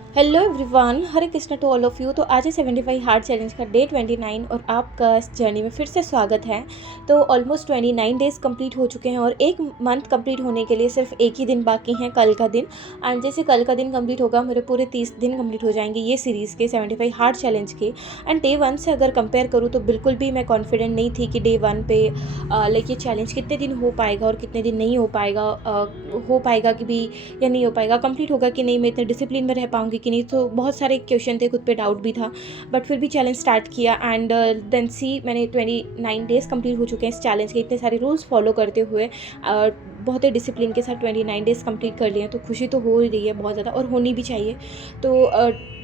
Hello everyone, Hare Krishna to all of you. तो आज है 75 हार्ड चैलेंज का डे 29 और आपका इस जर्नी में फिर से स्वागत है। तो ऑलमोस्ट 29 डेज़ कंप्लीट हो चुके हैं और एक मंथ कंप्लीट होने के लिए सिर्फ एक ही दिन बाकी है, कल का दिन। एंड जैसे कल का दिन कंप्लीट होगा मेरे पूरे 30 दिन कंप्लीट हो जाएंगे ये सीरीज़ के 75 हार्ड चैलेंज के। एंड डे 1 से अगर कंपेयर करूँ तो बिल्कुल भी मैं कॉन्फिडेंट नहीं थी कि डे 1 पे लाइक ये चैलेंज कितने दिन हो पाएगा और कितने दिन नहीं हो पाएगा कि भी या नहीं हो पाएगा, कंप्लीट होगा कि नहीं, मैं इतने डिसिप्लिन में रह पाऊंगी कि नहीं। तो बहुत सारे क्वेश्चन थे, खुद पे डाउट भी था, बट फिर भी चैलेंज स्टार्ट किया। एंड देन सी मैंने 29 डेज़ कंप्लीट हो चुके हैं इस चैलेंज के, इतने सारे रूल्स फॉलो करते हुए बहुत ही डिसिप्लिन के साथ 29 डेज़ कंप्लीट कर लिए हैं। तो खुशी तो हो ही रही है बहुत ज़्यादा, और होनी भी चाहिए। तो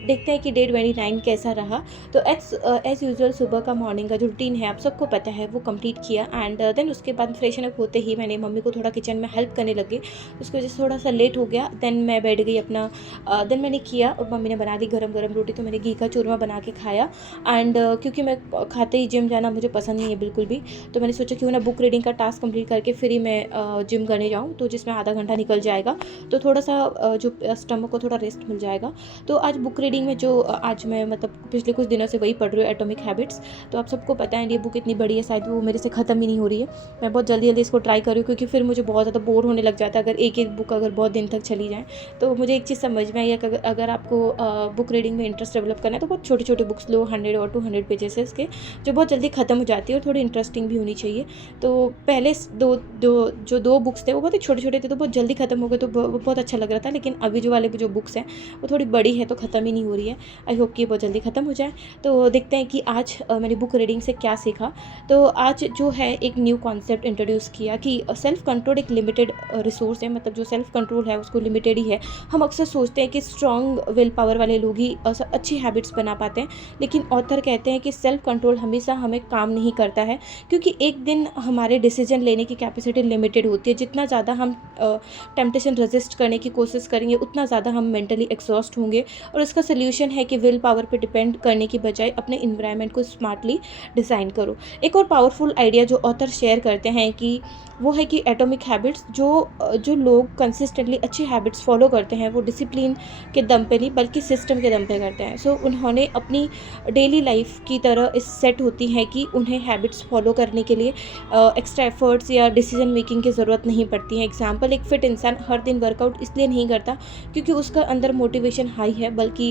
देखते हैं कि डे 29 कैसा रहा। तो एज़ यूजुअल सुबह का मॉर्निंग का जो रूटीन है आप सबको पता है, वो कंप्लीट किया। एंड देन उसके बाद फ्रेशन अप होते ही मैंने मम्मी को थोड़ा किचन में हेल्प करने लगी, उसकी वजह से थोड़ा सा लेट हो गया। देन मैं बैठ गई अपना, देन मैंने किया और मम्मी ने बना दी गरम गरम रोटी, तो मैंने घी का चूरमा बना के खाया। एंड क्योंकि मैं खाते ही जिम जाना मुझे पसंद नहीं है बिल्कुल भी, तो मैंने सोचा क्यों ना बुक रीडिंग का टास्क कंप्लीट करके फिर ही मैं जिम करने जाऊँ, तो जिसमें आधा घंटा निकल जाएगा, तो थोड़ा सा जो स्टमक को थोड़ा रेस्ट मिल जाएगा। तो आज बुक रीडिंग में जो आज मैं मतलब पिछले कुछ दिनों से वही पढ़ रही हूँ, एटॉमिक हैबिट्स। तो आप सबको पता है ये बुक इतनी बड़ी है, शायद वो मेरे से ख़त्म ही नहीं हो रही है। मैं बहुत जल्दी जल्दी इसको ट्राई कर रही हूँ, क्योंकि फिर मुझे बहुत ज़्यादा बोर होने लग जाता है अगर एक एक बुक अगर बहुत दिन तक चली जाए। तो मुझे एक चीज़ समझ में आई है कि अगर आपको बुक रीडिंग में इंटरेस्ट डेवलप करना है तो बहुत छोटे छोटे बुक्स लो, 100 और 200 पेजेस के, जो बहुत जल्दी ख़त्म हो जाती है और थोड़ी इंटरेस्टिंग भी होनी चाहिए। तो पहले दो बुक्स थे वो बहुत ही छोटे छोटे थे, तो बहुत जल्दी ख़त्म हो गए, तो बहुत अच्छा लग रहा था। लेकिन अभी जो वाले जो बुक्स हैं वो थोड़ी बड़ी है, तो ख़त्म ही नहीं हो रही है। आई होप कि ये बहुत जल्दी ख़त्म हो जाए। तो देखते हैं कि आज मैंने बुक रीडिंग से क्या सीखा। तो आज जो है एक न्यू कॉन्सेप्ट इंट्रोड्यूस किया कि सेल्फ कंट्रोल एक लिमिटेड रिसोर्स है, मतलब जो सेल्फ कंट्रोल है उसको लिमिटेड ही है। हम अक्सर सोचते हैं कि स्ट्रॉन्ग विल पावर वाले लोग ही अच्छी हैबिट्स बना पाते हैं, लेकिन ऑथर कहते हैं कि सेल्फ कंट्रोल हमेशा हमें काम नहीं करता है, क्योंकि एक दिन हमारे डिसीजन लेने की कैपेसिटी लिमिटेड होती है। जितना ज़्यादा हम टेम्पटेशन रेजिस्ट करने की कोशिश करेंगे उतना ज़्यादा हम मेंटली एग्जॉस्ट होंगे। और इसका सोल्यूशन है कि विल पावर पे डिपेंड करने की बजाय अपने इन्वायरमेंट को स्मार्टली डिज़ाइन करो। एक और पावरफुल आइडिया जो ऑथर शेयर करते हैं कि वो है कि एटॉमिक हैबिट्स, जो लोग कंसिस्टेंटली अच्छी हैबिट्स फॉलो करते हैं वो डिसिप्लिन के दम पे नहीं बल्कि सिस्टम के दम पे करते हैं। सो उन्होंने अपनी डेली लाइफ की तरह इस सेट होती है कि उन्हें हैबिट्स फॉलो करने के लिए एक्स्ट्रा एफर्ट्स या डिसीजन मेकिंग की ज़रूरत नहीं पड़ती है। एग्जाम्पल, एक फिट इंसान हर दिन वर्कआउट इसलिए नहीं करता क्योंकि उसका अंदर मोटिवेशन हाई है, बल्कि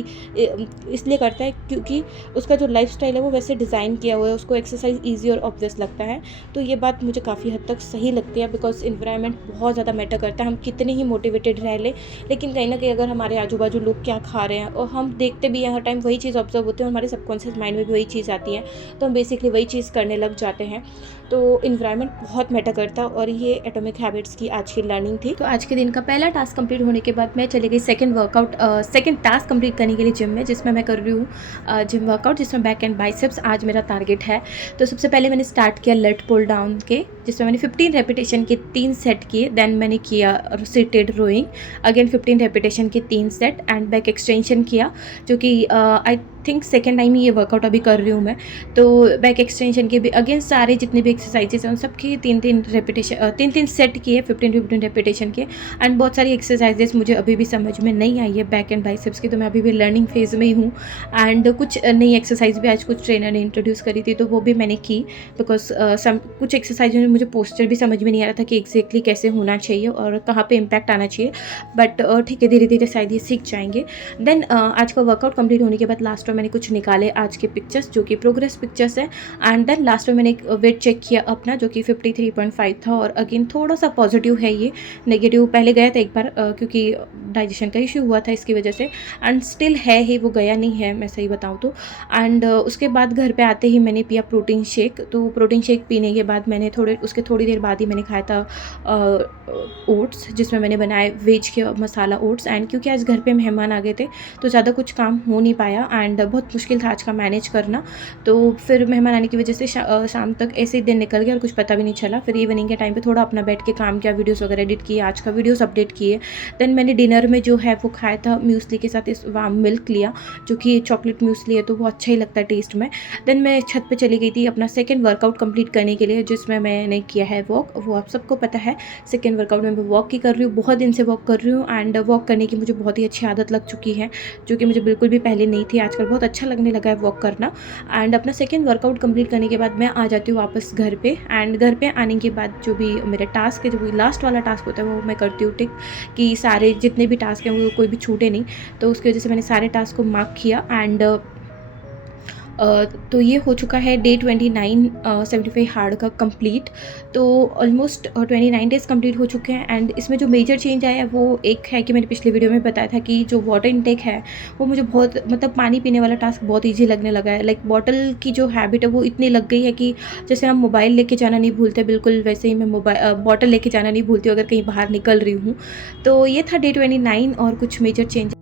इसलिए करता है क्योंकि उसका जो लाइफस्टाइल है वो वैसे डिज़ाइन किया हुआ है, उसको एक्सरसाइज ईजी और ऑब्वियस लगता है। तो ये बात मुझे काफ़ी हद तक सही लगती है, बिकॉज इन्वायरमेंट बहुत ज़्यादा मैटर करता है। हम कितने ही मोटिवेटेड रह लें, लेकिन कहीं ना कहीं अगर हमारे आजू बाजू लोग क्या खा रहे हैं और हम देखते भी हैं, हर टाइम वही चीज़ ऑब्जर्व होती है और हमारे सबकॉन्शियस माइंड में भी वही चीज़ आती है, तो हम बेसिकली वही चीज़ करने लग जाते हैं। तो इन्वायरमेंट बहुत मैटर करता है, और ये एटॉमिक हैबिट्स की आज की लर्निंग थी। तो आज के दिन का पहला टास्क कंप्लीट होने के बाद मैं चली गई सेकंड टास्क कंप्लीट करने के लिए जिम में, जिसमें मैं कर रही हूँ जिम वर्कआउट, जिसमें बैक एंड बाइसेप्स आज मेरा टारगेट है। तो सबसे पहले मैंने स्टार्ट किया लेट पुल डाउन के, जिसमें मैंने 15 रेपिटेशन के 3 सेट किए। देन मैंने किया सीटेड रोइंग, अगेन 15 रेपिटेशन के 3 सेट, एंड बैक एक्सटेंशन किया, जो कि आई थिंक सेकेंड टाइम ही ये वर्कआउट अभी कर रही हूँ मैं। तो बैक एक्सटेंशन के भी अगेन सारे जितने भी एक्सरसाइजेस हैं उन सब की 3 सेट किए, 15 रेपिटेशन के। एंड बहुत सारी एक्सरसाइजेस मुझे अभी भी समझ में नहीं आई है बैक एंड बाइसेप्स की, तो मैं अभी भी लर्निंग फेज में ही हूँ। एंड कुछ नई एक्सरसाइज भी आज कुछ ट्रेनर ने इंट्रोड्यूस करी थी, तो वो भी मैंने की, बिकॉज कुछ एक्सरसाइज में मुझे पोस्चर भी समझ में नहीं आ रहा था कि एग्जैक्टली कैसे होना चाहिए और कहाँ पे इम्पैक्ट आना चाहिए, बट ठीक है, धीरे धीरे शायद ये सीख जाएंगे। देन आज का वर्कआउट कंप्लीट होने के बाद लास्ट में मैंने कुछ निकाले आज के पिक्चर्स, जो कि प्रोग्रेस पिक्चर्स है। एंड देन लास्ट में मैंने एक वेट चेक किया अपना, जो कि 53.5 था, और अगेन थोड़ा सा पॉजिटिव है, ये नेगेटिव पहले गया था एक बार क्योंकि डाइजेशन का इशू हुआ था इसकी वजह से, एंड स्टिल है ही, वो गया नहीं है मैं सही बताऊँ तो। एंड उसके बाद घर पे आते ही मैंने पिया प्रोटीन शेक। तो प्रोटीन शेक पीने के बाद मैंने थोड़ी देर बाद ही मैंने खाया था ओट्स, जिसमें मैंने बनाए वेज के मसाला ओट्स। एंड क्योंकि आज घर पे मेहमान आ गए थे तो ज़्यादा कुछ काम हो नहीं पाया, एंड बहुत मुश्किल था आज का मैनेज करना। तो फिर मेहमान आने की वजह से शाम तक ऐसे ही दिन निकल गया और कुछ पता भी नहीं चला। फिर इवनिंग के टाइम पे थोड़ा अपना बैठ के काम किया, वीडियोस वगैरह एडिट किए, आज का वीडियोस अपडेट किए। देन मैंने डिनर में जो है वो खाया था म्यूसली के साथ इस वार्म मिल्क लिया, जो कि चॉकलेट म्यूसली है तो वो अच्छा ही लगता है टेस्ट में। देन मैं छत पे चली गई थी अपना सेकंड वर्कआउट कंप्लीट करने के लिए, जिसमें मैंने किया है वॉक। वो आप सबको पता है, सेकंड वर्कआउट में मैं वॉक ही कर रही हूँ, बहुत दिन से वॉक कर रही हूँ एंड वॉक करने की मुझे बहुत ही अच्छी आदत लग चुकी है, जो कि मुझे बिल्कुल भी पहले नहीं थी। आजकल बहुत अच्छा लगने लगा है वॉक करना। एंड अपना सेकंड वर्कआउट कंप्लीट करने के बाद मैं आ जाती हूँ वापस घर पे। एंड घर पे आने के बाद जो भी मेरा टास्क है, जो भी लास्ट वाला टास्क होता है, वो मैं करती हूँ टिक, कि सारे जितने भी टास्क हैं वो कोई भी छूटे नहीं। तो उसकी वजह से मैंने सारे टास्क को मार्क किया। एंड तो ये हो चुका है डे 29 75 हार्ड का कंप्लीट। तो ऑलमोस्ट 29 डेज़ कंप्लीट हो चुके हैं। एंड इसमें जो मेजर चेंज आया है वो एक है कि मैंने पिछले वीडियो में बताया था कि जो वाटर इनटेक है वो मुझे बहुत, मतलब पानी पीने वाला टास्क बहुत ईजी लगने लगा है। लाइक बॉटल की जो हैबिट है वो इतनी लग गई है कि जैसे हम मोबाइल लेके जाना नहीं भूलते, बिल्कुल वैसे ही मैं बॉटल लेके जाना नहीं भूलती हूँ अगर कहीं बाहर निकल रही हूँ। तो ये था डे 29 और कुछ मेजर चेंज।